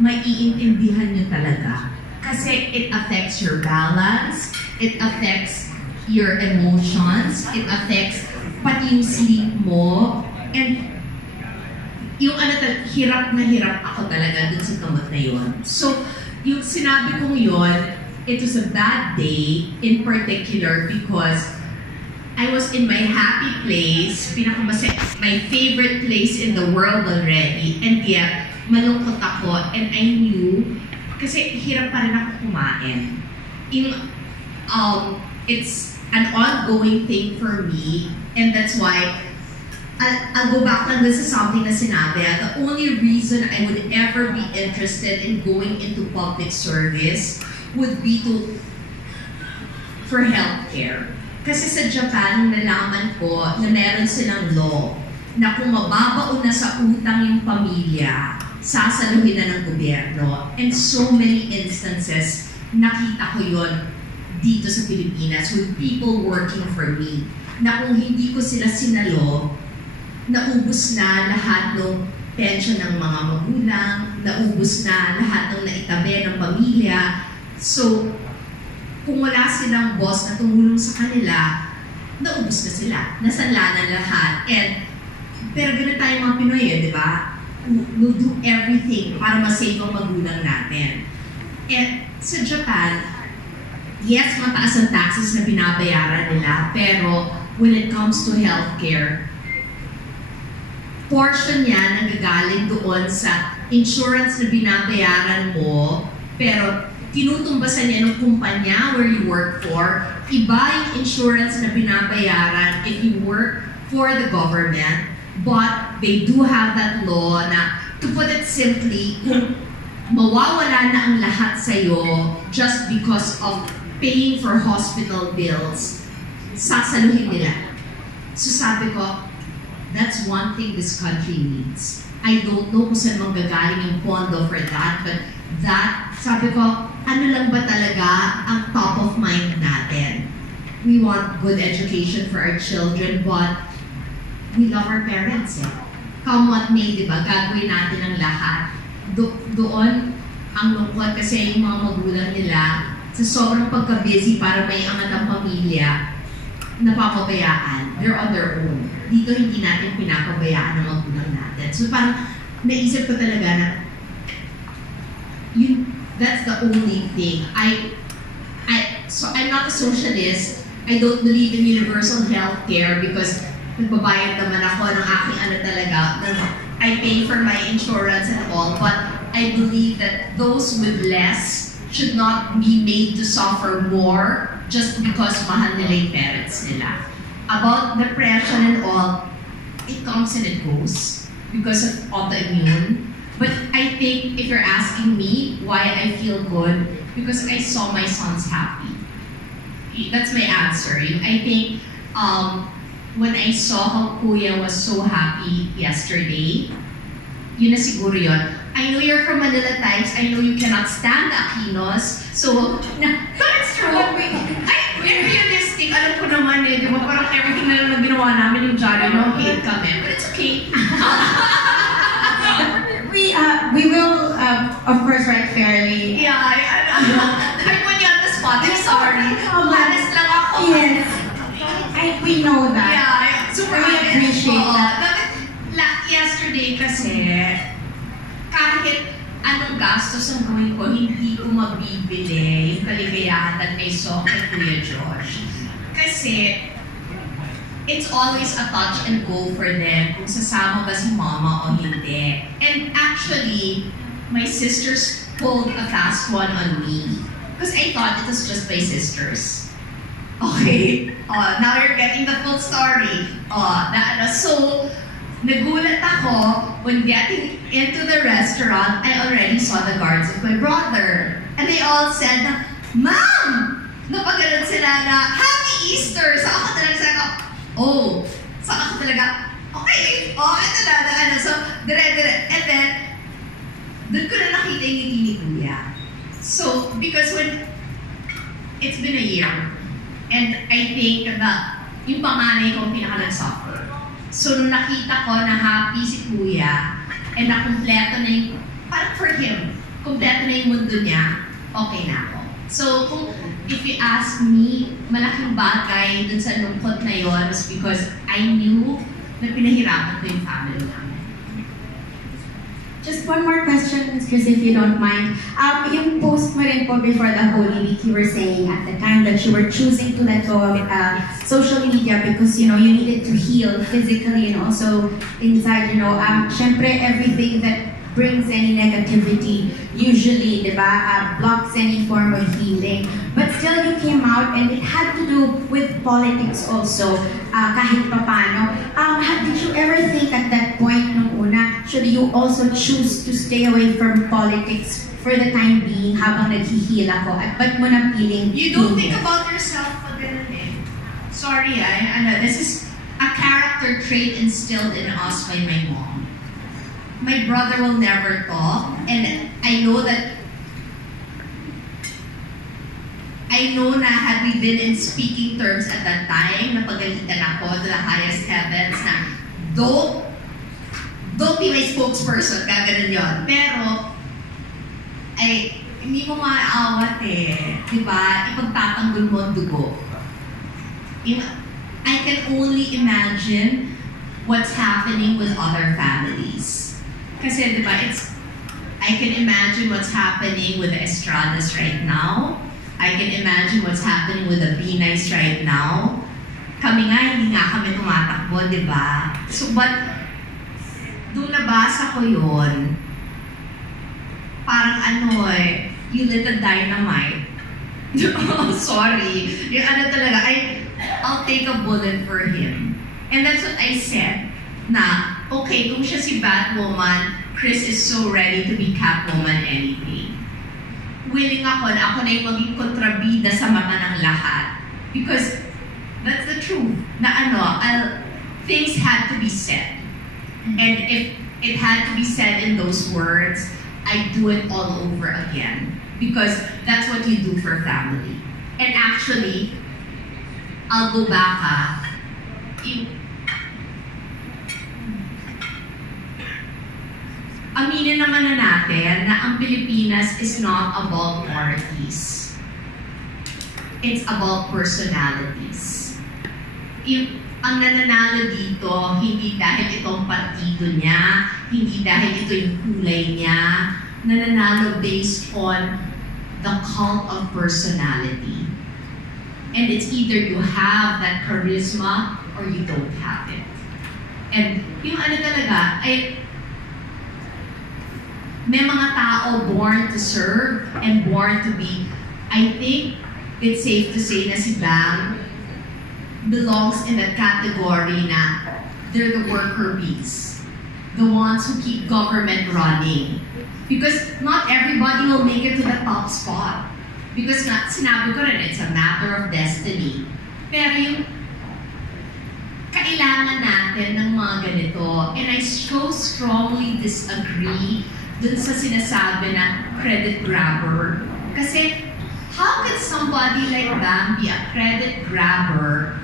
maiintindihan nyo talaga. Kasi it affects your balance, it affects your emotions, it affects pati yung sleep mo, and yung hirap na hirap ako talaga dun sa gamot na yun. So, yung sinabi kong yun, it was a bad day in particular because I was in my happy place, my favorite place in the world already, and yet, malungkot ako, and I knew, kasi hirap pa rin ako kumain. It's an ongoing thing for me, and that's why I'll go back lang this is something na sinabi. The only reason I would ever be interested in going into public service would be for healthcare. Kasi sa Japan, nalaman ko na meron silang law na kung mababaon na sa utang yung pamilya, sasaluhin na ng gobyerno. And so many instances, nakita ko yon dito sa Pilipinas with people working for me, na kung hindi ko sila sinalo, naubos na lahat ng pension ng mga magulang, naubos na lahat ng naitabi ng pamilya. So, kung wala silang boss na tumulong sa kanila, naubos na sila. Nasanla na lahat. Pero ganun tayo mga Pinoy, di ba? We'll do everything para masave ang magulang natin. And sa Japan, yes, mataas ang taxes na binabayaran nila, pero when it comes to healthcare, portion niya nagagaling doon sa insurance na binabayaran mo, pero tinutumbasan niya ng kumpanya where you work for. Iba yung insurance na binabayaran if you work for the government, but they do have that law na, to put it simply, kung mawawala na ang lahat sa'yo just because of paying for hospital bills, sasaluhin nila. So sabi ko, that's one thing this country needs. I don't know kung saan manggagaling yung pondo for that, but that, sabi ko, ano lang ba talaga ang top of mind natin? We want good education for our children, but we love our parents eh. Come what may, di ba? Gagawin natin ang lahat. Doon, ang lungkot kasi yung mga magulang nila, sa sobrang pagka-busy para may angat ang pamilya, napapabayaan. They're on their own. Dito hindi natin pinapabayaan ng magulang natin. So parang naisip ko talaga na that's the only thing. So I'm not a socialist. I don't believe in universal healthcare because nagbabayad naman ako ng aking talaga. I pay for my insurance and all, but I believe that those with less should not be made to suffer more just because mahal nila yung parents nila. About depression and all, it comes and it goes because of autoimmune. But I think if you're asking me why I feel good, because I saw my sons happy. That's my answer. I think when I saw how Kuya was so happy yesterday, yun na siguro yun. I know you're from Manila Times. I know you cannot stand Aquinos. So, but it's true. I'm realistic. Alam ko naman eh, di ba? Parang everything na lang ginawa namin yung Jolly, no? Hate kami. But it's okay. We will, of course, write fairly. Yeah, I put you on the spot. I'm sorry. Honest lang ako. Yes. We know that. Yeah, super honest. We appreciate that. Yesterday kasi, kahit anong gastos ang gawin ko, hindi ko mabibili yung kaligayahan that I saw kay Kuya Josh. Kasi, it's always a touch and go for them kung sasama ba si mama o hindi. And actually, my sisters pulled a fast one on me because I thought it was just my sisters. Okay, now you're getting the full story. So, nagulat ako when getting into the restaurant, I already saw the guards of my brother. And they all said, Ma'am! Napagalan sila na, Happy Easter! So ako talaga sabi ko, so ako talaga, okay, ito na. So, dire. And then, doon ko na nakita yung ngiti ni Kuya. So, because when, it's been a year, and I think na yung panganay ko ang pinaka-nag-suffer. So, nung nakita ko na happy si Kuya, and nakumpleto na yung, parang for him, kumpleto na yung mundo niya, okay na ako. So, if you ask me, malaking bagay dun sa lungkot na yon was because I knew na pinahirapan ko yung family namin. Just one more question, Ms. Chris, if you don't mind. Yung post mo rin po before the Holy Week, you were saying at the time that you were choosing to let go of social media because, you know, you needed to heal physically and also inside, you know. Syempre, everything that brings any negativity usually, diba, blocks any form of healing. But still, you came out and it had to do with politics also, kahit papano. Did you ever think at that point nung una, should you also choose to stay away from politics for the time being habang naghihil ako? At ba't mo na piling? You don't think about yourself pa din eh. Sorry, this is a character trait instilled in us by my mom. My brother will never talk, and I know na had we been in speaking terms at that time, napagalitan ako to the highest heavens na don't be my spokesperson, gaganon yun. Pero, hindi mo maaawat eh. Diba? Ipagtatanggol mo ang dugo. I can only imagine what's happening with other families. Kasi, diba, I can imagine what's happening with the Estradas right now. I can imagine what's happening with the B-Nice right now. Kami nga, hindi nga kami tumatakbo, diba? So, but, doon nabasa ko yun, parang you lit a dynamite. Sorry. Yung talaga, I'll take a bullet for him. And that's what I said. Na, okay, kung siya si Batwoman, Chris is so ready to be Catwoman anything. Willing ako na ako na yung maging kontrabida sa mata ng lahat. Because that's the truth. Na things had to be said. And if it had to be said in those words, I'd do it all over again. Because that's what you do for family. And actually, I'll go back aminin naman na natin na ang Pilipinas is not about parties. It's about personalities. Ang nananalo dito, hindi dahil itong partido niya, hindi dahil ito yung kulay niya, nananalo based on the cult of personality. And it's either you have that charisma or you don't have it. And yung talaga, may mga tao born to serve and born to be. I think it's safe to say na si Bam belongs in that category na they're the worker bees. The ones who keep government running. Because not everybody will make it to the top spot. Because sinabi ko rin, it's a matter of destiny. Pero yung kailangan natin ng mga ganito, and I so strongly disagree dun sa sinasabi na credit grabber. Kasi, how can somebody like Bam be a credit grabber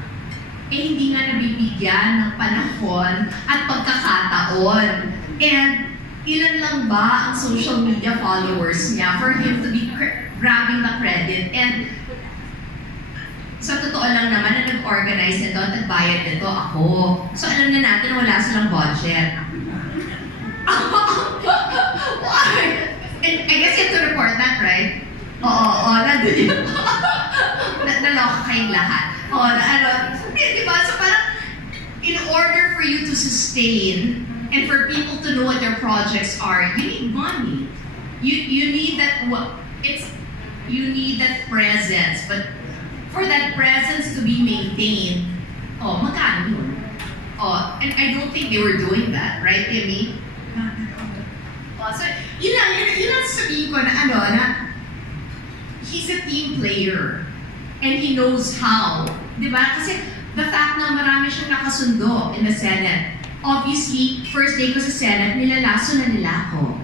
hindi nga nabibigyan ng panahon at pagkakataon? And ilan lang ba ang social media followers niya for him to be grabbing the credit? And sa totoo lang naman na nag-organize nito at nagbayad nito ako. So alam na natin wala silang budget. And I guess you have to report that, right? Oo, nandun yun. Naloka kayong lahat. Diba? So parang, in order for you to sustain and for people to know what your projects are, you need money. You need that, you need that presence. But for that presence to be maintained, magkano yun? And I don't think they were doing that, right, Timmy? So, yun lang sabihin ko na he's a team player. And he knows how. Diba? Kasi the fact na marami siyang nakasundo in the Senate, obviously, first day ko sa Senate, nilalaso na nila ako.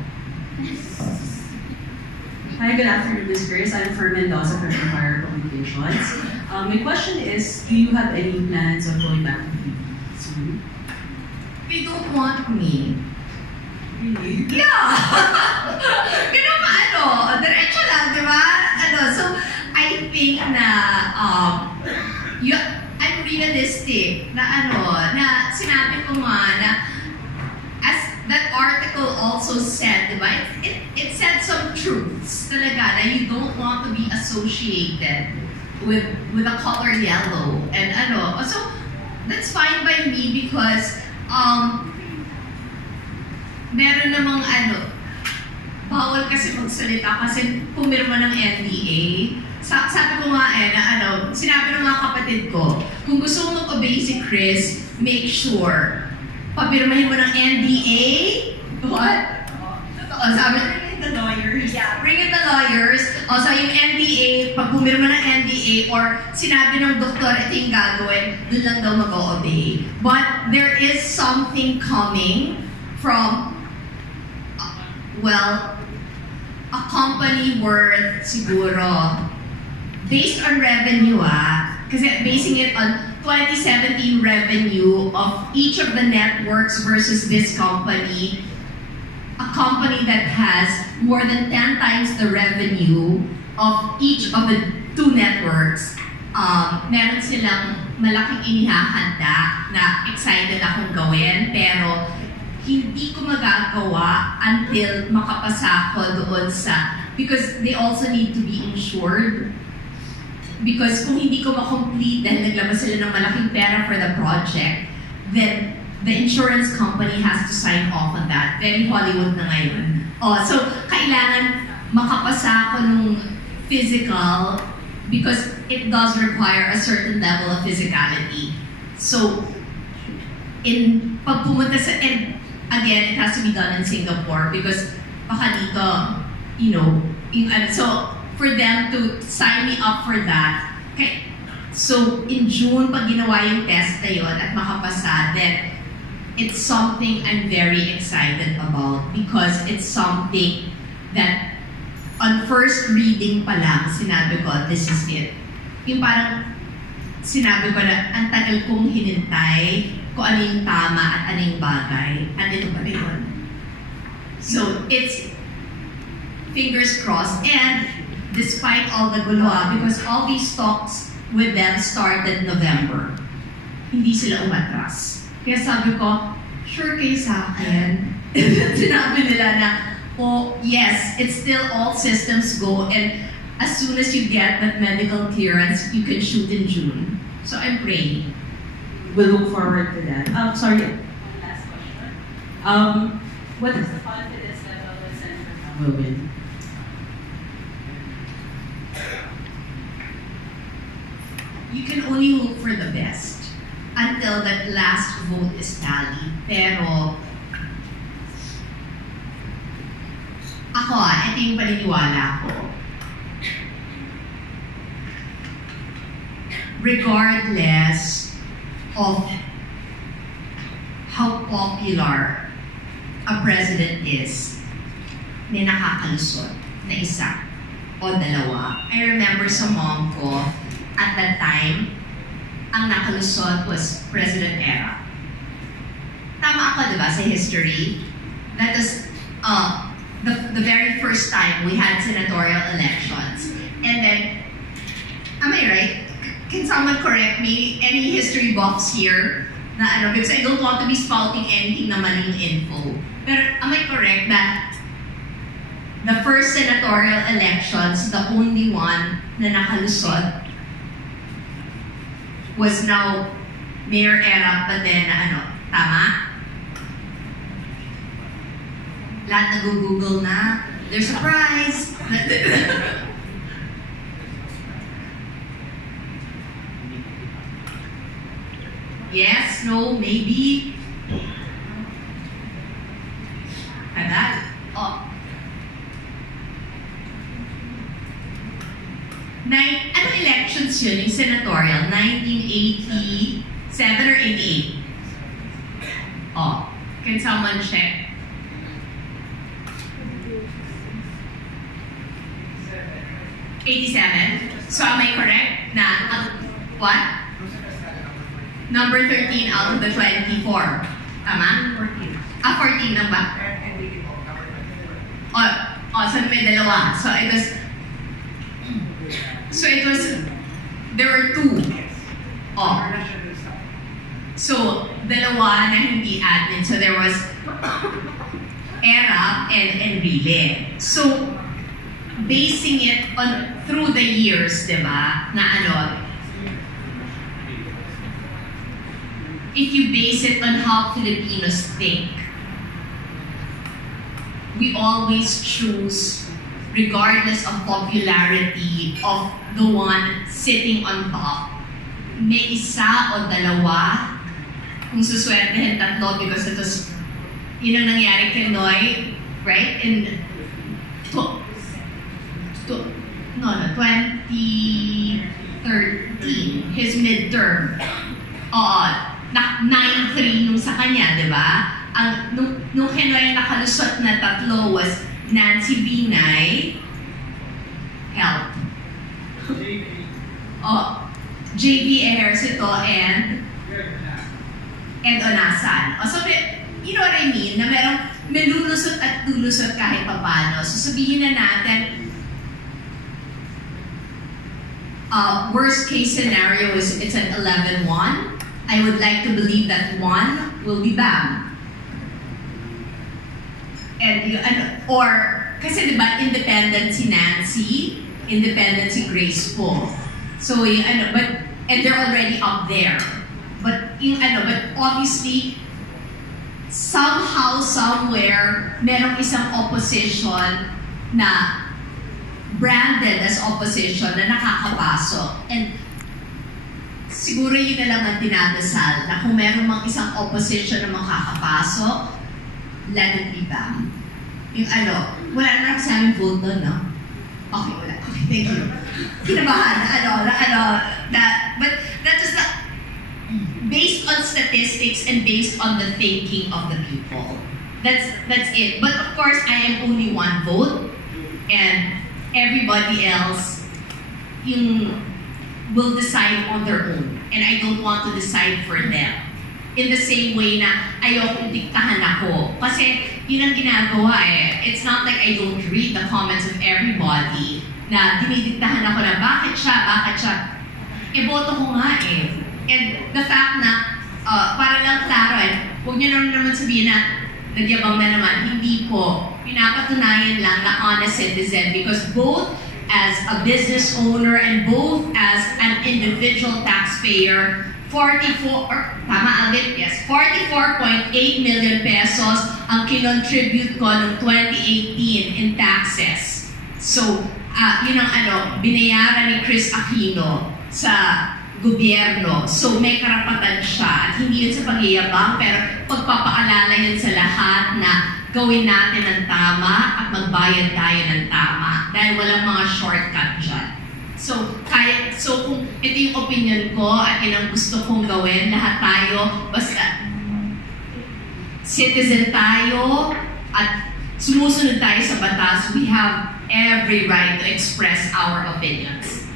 Hi, good afternoon, Ms. Grace. I'm Fer Mendoza from Empire Communications. My question is, do you have any plans of going back to TV soon? They don't want me. Really? Yeah! You know, it said some truths talaga na you don't want to be associated with the color yellow and ano. So that's fine by me because meron namang ano, bawal kasi magsalita kasi pumirma ng NDA. Sabi ko nga na ano, sinabi ng mga kapatid ko, kung gusto mo mag-obey si Chris, make sure, papirmahin mo ng NDA. What? Totoo, sabi, Bring in the lawyers. yeah, bring in the lawyers. O, so yung NDA, pag pumirma ng NDA, or sinabi ng doktor, ito yung gagawin, dun lang daw mag-obey. But there is something coming from, well, a company worth siguro, based on revenue kasi basing it on 2017 revenue of each of the networks versus this company, a company that has more than 10 times the revenue of each of the two networks, meron silang malaking inihahanda na excited akong gawin, pero hindi ko magagawa until makapasa ko doon sa, because they also need to be insured. Because kung hindi ko ma-complete dahil naglabas sila ng malaking pera for the project, then the insurance company has to sign off on that. Very Hollywood na ngayon. So kailangan makapasa ko nung physical because it does require a certain level of physicality. So, pag pumunta sa, and again, it has to be done in Singapore because baka dito, so for them to sign me up for that. Okay. So, in June, pag ginawa yung test na yun at makapasa, then it's something I'm very excited about because it's something that on first reading pa lang, sinabi ko, this is it. Yung parang sinabi ko na ang tagal kong hinintay kung ano yung tama at ano yung bagay. At ito pa rin yun. So, it's fingers crossed. And despite all the gulo, because all these talks with them started November. Hindi sila umatras. Kaya sabi ko, sure kayo sa akin. Sinabi nila na, oh, yes, it's still all systems go and as soon as you get that medical clearance, you can shoot in June. So I'm praying. We'll look forward to that. Sorry, one last question. What is the confidence level that Senator Tama will win? You can only hope for the best until that last vote is tallied. Pero, ako ito yung paniniwala ko. Regardless of how popular a president is, may nakakalusot na isa o dalawa. I remember sa mom ko, at that time, ang nakalusot was President Era. Tama ako, di ba, sa history? That was the very first time we had senatorial elections. And then, am I right? Can someone correct me? Any history buffs here? Na because I don't want to be spouting anything na maling info. Pero am I correct that the first senatorial elections, the only one na nakalusot was now Mayor Era, but then tama? Lahat nag-google na. They're surprised. Yes, no, maybe. Tagal. Ano elections yun? Yung senatorial? 1987 or 88? Can someone check? 87? So am I correct? What? Number 13 out of the 24. Tama? 14. 14 na ba? So may dalawa. So it was, there were two. So, dalawa na hindi admin. So there was era and Enrile. So, basing it on through the years, diba, na ano, if you base it on how Filipinos think, we always choose, regardless of popularity, of the one sitting on top. May isa o dalawa, kung suswertehin tatlo, because it was, yun ang nangyari kay Noy, right? In 2013, his midterm. Na 9-3 nung sa kanya, di ba? Nung Henoy nakalusot na tatlo was Nancy Binay, help. JV Ejercito and Onasan. So, you know what I mean? Na merong melulusot at lulusot kahit papano. So, sabihin na natin, worst case scenario is it's an 11-1. I would like to believe that one will be Bam. Kasi diba, independent si Nancy, independent si Grace po. So, and they're already up there. But obviously, somehow, somewhere, merong isang opposition na branded as opposition na nakakapasok. And siguro yun na lang ang dinadasal na kung meron mang isang opposition na makakapasok, let it be Bam. Wala na sa aming vote doon, no? Okay, wala. Okay, thank you. Kinabahan, but that is based on statistics and based on the thinking of the people. That's it. But of course, I am only one vote, and everybody else will decide on their own. And I don't want to decide for them. In the same way na ayokong diktahan ako. Kasi yun ang ginagawa eh. It's not like I don't read the comments of everybody na dinidiktahan ako na bakit siya. Boto ko nga eh. And the fact na, para lang klaro huwag niyo naman sabihin na nagyabang na naman. Hindi po. Pinapatunayan lang na honest citizen because both as a business owner and both as an individual taxpayer, 44.8 million pesos ang kinontribute ko noong 2018 in taxes. So, yun ang binayaran ni Chris Aquino sa gobyerno. So, may karapatan siya. At hindi yun sa pagyayabang, pero pagpapaalala yun sa lahat na gawin natin ang tama at magbayad tayo ng tama. Dahil walang mga shortcut dyan. So kung ito yung opinion ko at yun ang gusto kong gawin, lahat tayo, basta citizen tayo at sumusunod tayo sa batas, we have every right to express our opinions.